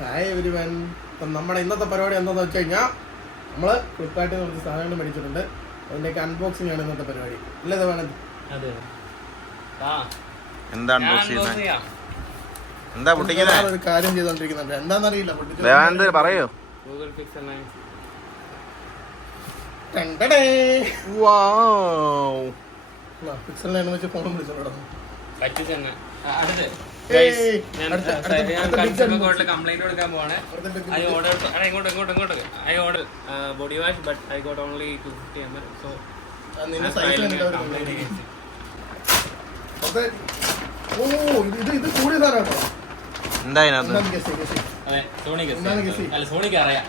Hi everyone. അപ്പം നമ്മുടെ ഇന്നത്തെ പരിപാടി എന്താണെന്ന് വെച്ച് കഴിഞ്ഞാൽ നമ്മൾ ഫ്ലിപ്കാർട്ടിൽ നിന്ന് കുറച്ച് സാധനങ്ങൾ മേടിച്ചിട്ടുണ്ട്. അതിൻ്റെയൊക്കെ അൺബോക്സിംഗ് ആണ് ഇന്നത്തെ പരിപാടി. അല്ലേ ഇത് വേണത്? എന്താ പൊട്ടിക്കുന്നത്? ഒരു കാര്യം ചെയ്തോണ്ടിരിക്കുന്നുണ്ട്. എന്താണെന്നറിയില്ല. പറയോ? Google Pixel 9. പിക്സൽ 9 വെച്ച് ഫോൺ വിളിച്ചോളൂ. കംപ്ലൈന്റ് കൊടുക്കാൻ പോവാണ്. Order body wash but I got only 250 ml. So ഇത് കൂടിയ സാധനം. എന്താ സോണിക്ക് അറിയാം.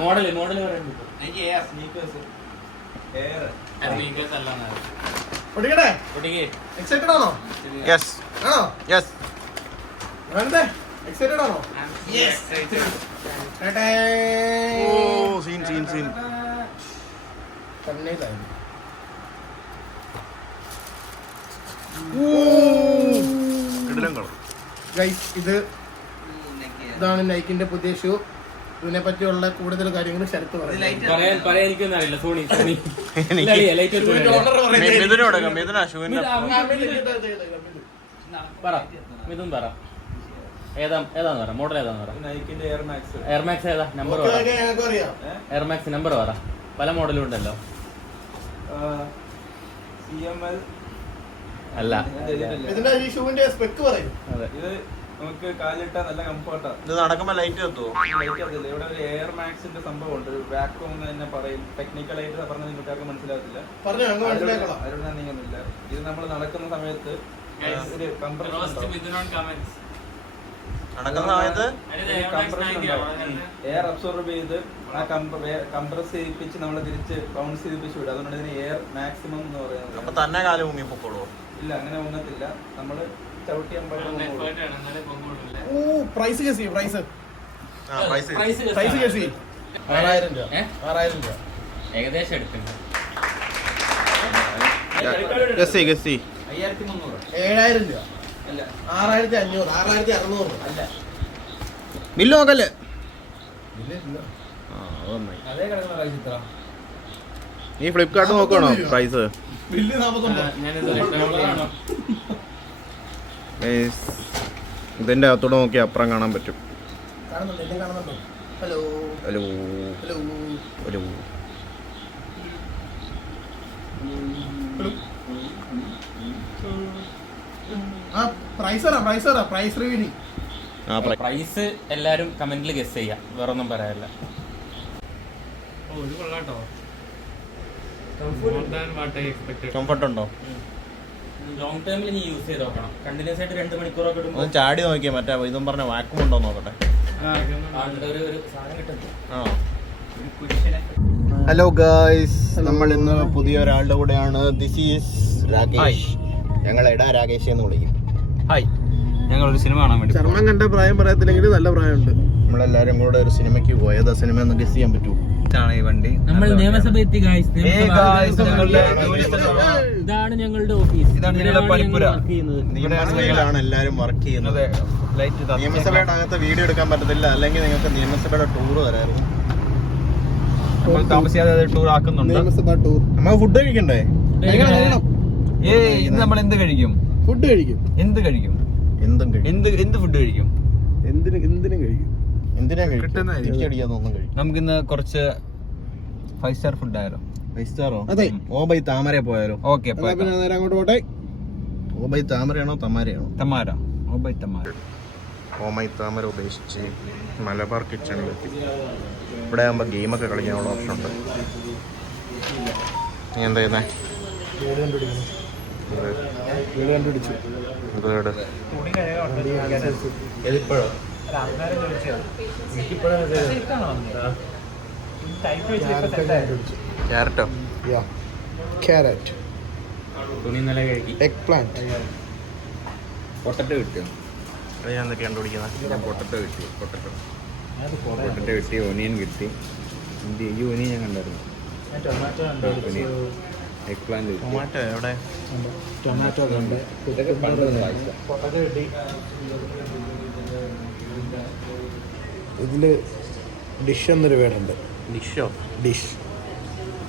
മോഡല് എക്സൈറ്റഡ് ആണോ? യെസ് ആണോ? യെസ്. എക്സൈറ്റഡ് ആണോ? ഓ സീൻ സീൻ സീൻ. ഇതാണ് നൈക്കിന്റെ പുതിയ ഷൂ. ഇതിനെ പറ്റിയുള്ള കൂടുതൽ കാര്യങ്ങൾ ശരത്ത് മോഡൽ എയർമാക്സ് ഏതാ നമ്പർ എയർമാക്സ് നമ്പർ പറ. പല മോഡലും ഉണ്ടല്ലോ. അല്ല നമുക്ക് കാലിട്ടാ നല്ല കംഫർട്ടാണ്. ഇത് നടക്കുമ്പോ ലൈറ്റ് കത്തുവോ? ഇവിടെ ഒരു എയർ മാക്സിന്റെ സംഭവം ഉണ്ട്. വാക്വം എന്ന് തന്നെ പറയും. ടെക്നിക്കലായിട്ട് പറഞ്ഞാൽ നിങ്ങൾക്ക് മനസ്സിലാകത്തില്ല. അതിലൂടെ നീങ്ങുന്നില്ല. ഇത് നമ്മൾ നടക്കുന്ന സമയത്ത് ഒരു എയർ അബ്സോർബ് ചെയ്ത് ആ കംപ്രസ് ചെയ്യിപ്പിച്ച് നമ്മളെ തിരിച്ച് ബൗൺസ് ചെയ്യിപ്പിച്ച് വിടും. അതുകൊണ്ട് ഇതിന് എയർ മാക്സിമം എന്ന് പറയുന്നത്. തന്നെ കാലം മുങ്ങി പൊക്കോളൂ? ഇല്ല, അങ്ങനെ മുങ്ങത്തില്ല. നമ്മള് ഏകദേശം എടുക്കുന്നു. 5300, 7000 രൂപ, 6500, 6600. അല്ല ബില്ല് നോക്കല്ലേ? നീ ഫ്ലിപ്കാർട്ട് നോക്കണോ പ്രൈസ്? ഇതിന്റെ അകത്തൂടെ നോക്കി അപ്പുറം കാണാൻ പറ്റും. Hello hello hello hello. Prize എല്ലാരും കമന്റിൽ ഗസ് ചെയ്യാം. വേറൊന്നും പറയാനില്ല. കംഫർട്ട് ഉണ്ടോ? ലോങ് ടൈമിൽ നീ യൂസ് ചെയ്ത് നോക്കണം. കണ്ടിന്യൂസ് ആയിട്ട് 2 മണിക്കൂറൊക്കെ ഇടുമ്പോൾ ചാടി നോക്കിയാ മറ്റേ ഇതും പറഞ്ഞ വാക്വം ഉണ്ടോ നോക്കട്ടെ. ഒരു സാധനം കിട്ടുന്നു. ഹലോ ഗായ്സ്, നമ്മൾ ഇന്ന് പുതിയ ഒരാളുടെ കൂടെയാണ്. This is Rakesh. ഞങ്ങൾ എടാ രാകേഷ് എന്ന് വിളിക്കും. ഹായ്, ഞങ്ങൾ ഒരു സിനിമ കാണാൻ വേണ്ടി. ചർമ്മം കണ്ട പ്രായം പറയത്തില്ലെങ്കിൽ നല്ല പ്രായമുണ്ട്. നമ്മളെല്ലാരും കൂടെ ഒരു സിനിമയ്ക്ക് പോയത്. സിനിമ ഒന്ന് ഗസ് ചെയ്യാൻ പറ്റൂ? ഈ വണ്ടി നമ്മൾ നിയമസഭ എത്തി. ഇതാണ് ഞങ്ങളുടെ ഓഫീസ്. ഇതാണ് ഞങ്ങളുടെ പണിപ്പുര. നിയമസഭയിലാണ് എല്ലാരും വർക്ക് ചെയ്യുന്നത്. നിയമസഭയുടെ അകത്ത് വീഡിയോ എടുക്കാൻ പറ്റത്തില്ല, അല്ലെങ്കിൽ നിങ്ങൾക്ക് നിയമസഭയുടെ ടൂർ വരായിരുന്നു. താമസിയാതെ ടൂർ ആക്കുന്നുണ്ട്. നമുക്ക് ഫുഡ് കഴിക്കണ്ടേ? ഇന്ന് നമ്മൾ എന്ത് കഴിക്കും? ഫുഡ് കഴിക്കും. എന്ത് കഴിക്കും? എന്ത് ഫുഡ് കഴിക്കും? എന്തിനും കഴിക്കും. നമുക്കിന്ന് കുറച്ച് 5 സ്റ്റാർ ഫുഡ് ആയാലോ? 5 സ്റ്റാറോ? അതെ. ഓ ബൈ താമര പോയാലോ? ഓക്കെ, അങ്ങോട്ട് പോട്ടെ. ഓ ബൈ താമരയാണോ തമാരയാണോ? Tamara. Oh by Tamara. Oh by താമര ഉപേക്ഷിച്ച് മലബാർ കിച്ചണിലെത്തി. ഇവിടെ ആകുമ്പോൾ ഗെയിമൊക്കെ കളിക്കാനുള്ള ഓപ്ഷൻ ഉണ്ട്. നീ എന്താ ചെയ്യുന്നേ? ക്യാരറ്റോ? ക്യാരറ്റ്, തുണി നല്ല കഴുകി. എഗ് പ്ലാന്റ്, പൊട്ടറ്റോ കിട്ടിയോ? അത് ഞാൻ എന്തൊക്കെ കണ്ടുപിടിക്കുന്നത്? പൊട്ടറ്റോ കിട്ടി. പൊട്ടറ്റോ കിട്ടി, ഒനിയൻ കിട്ടി, യൂനി ഞാൻ കണ്ടായിരുന്നു. എഗ് പ്ലാന്റ് ടൊമാറ്റോ എവിടെ? ടൊമാറ്റോ ഉണ്ട്. ഇതില് ഡിഷ് എന്നൊരു വേർഡുണ്ട്. ഡിഷോ? ഡിഷ്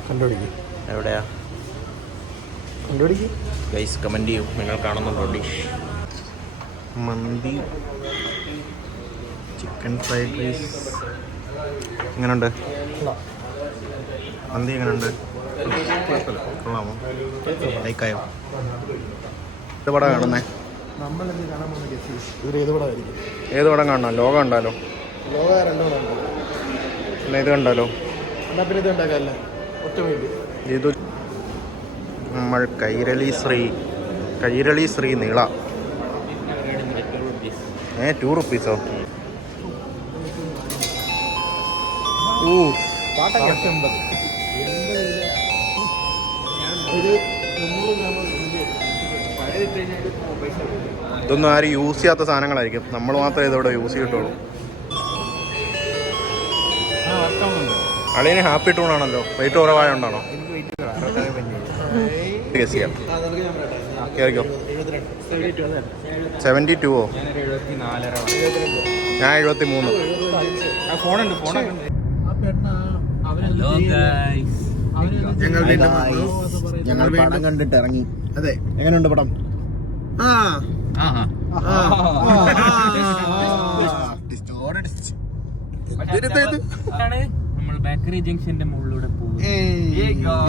കണ്ടുപിടിക്കും. എവിടെയാ? കണ്ടുപിടിക്കും. ഗൈസ് കമൻറ്റ് ചെയ്യൂ, നിങ്ങൾ കാണുന്നുണ്ടോ ഡിഷ്? മന്തി, ചിക്കൻ ഫ്രൈഡ് റൈസ്. എങ്ങനെയുണ്ട് മന്തി? എങ്ങനെയുണ്ട്? കൊള്ളാമോ? ലൈക്കായോ? ഏത് പടം കാണുന്നേ? നമ്മളിന്ന് കാണാൻ പോകുന്ന ഗസ് ഇതിൽ ഏത് പടമായിരിക്കും? ഏത് പടം കാണണം? ലോകം കണ്ടാലോ? ലോക രണ്ടോ കണ്ടോ? അല്ല ഇത് കണ്ടാലോ? എന്നാ പിന്നെ ഇത് ഉണ്ടാക്കാല്ലേ? ഒറ്റ വേണ്ടി ഇത് നമ്മൾ കൈരളി ശ്രീ നീള. 2 റുപ്പീസോ? ഇതൊന്നും ആരും യൂസ് ചെയ്യാത്ത സാധനങ്ങളായിരിക്കും. നമ്മൾ മാത്രമേ ഇതോടെ യൂസ് ചെയ്തിട്ടുള്ളൂ. അളിയന് ഹാപ്പി ടൂൺ ആണല്ലോ. വെയിറ്റ് കുറവായോണ്ടാണോ? ഗസ് ചെയ്യാം. കേറിക്കോ. 72ഓ? ഞാൻ 73. ഞങ്ങൾ പടം കണ്ടിട്ട് ഇറങ്ങി. അതെ, എങ്ങനെയുണ്ട് പടം? നമ്മൾ ബേക്കറി ജംഗ്ഷന്റെ മുകളിലൂടെ പോകും.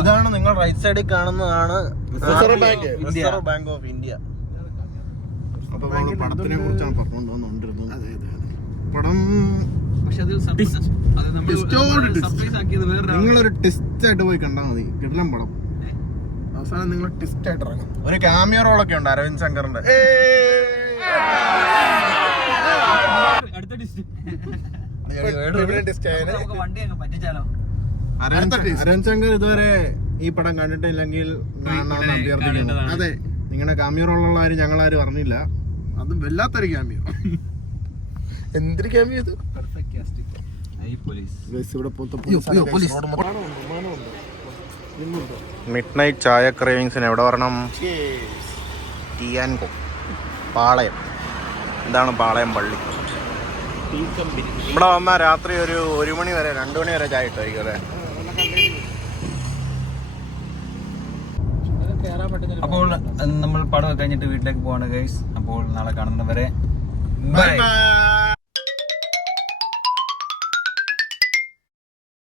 ഇതാണ് നിങ്ങൾ റൈറ്റ് സൈഡിൽ കാണുന്നതാണ് റിസർവ് ബാങ്ക് ഓഫ് ഇന്ത്യ. അപ്പൊ പടത്തിനെ കുറിച്ചാണ് പറഞ്ഞുകൊണ്ടുവന്നുകൊണ്ടിരുന്നത്. പടം നിങ്ങളൊരു ടെസ്റ്റ് ആയിട്ട് പോയി കണ്ടാൽ മതി. കിടലം പടം. അവസാനം നിങ്ങൾ ടെസ്റ്റ് ആയിട്ട് ഇറങ്ങും. ഒരു ക്യാമിയോ റോളൊക്കെ ഉണ്ട് അരവിന്ദ് ശങ്കറിന്റെ. അരവിന്ദ് ശങ്കർ ഇതുവരെ ഈ പടം കണ്ടിട്ടില്ലെങ്കിൽ കാണണമെന്ന് അഭ്യർത്ഥിക്കുന്നു. അതെ, നിങ്ങളുടെ ക്യാമിയോ റോളുള്ള ആരും ഞങ്ങളാരും അറിഞ്ഞില്ല. അതും വല്ലാത്തൊരു ക്യാമിയോ. എന്തൊരു ക്യാമിയോ ഇത്? മിഡ് നൈറ്റ് ചായ ക്രേവിങ്സിന് എവിടെ വരണം? ടിയാൻകോ പാളയം. ഇതാണ് പാളയം പള്ളി. ഇവിടെ വന്നാൽ രാത്രി ഒരു 1 മണി വരെ 2 മണി വരെ ചായ ഇട്ടായിരിക്കും അല്ലേ? അപ്പോൾ നമ്മൾ പടം കഴിഞ്ഞിട്ട് വീട്ടിലേക്ക് പോവാണ് ഗൈസ്. അപ്പോൾ നാളെ കാണുന്നവരെ ബൈ.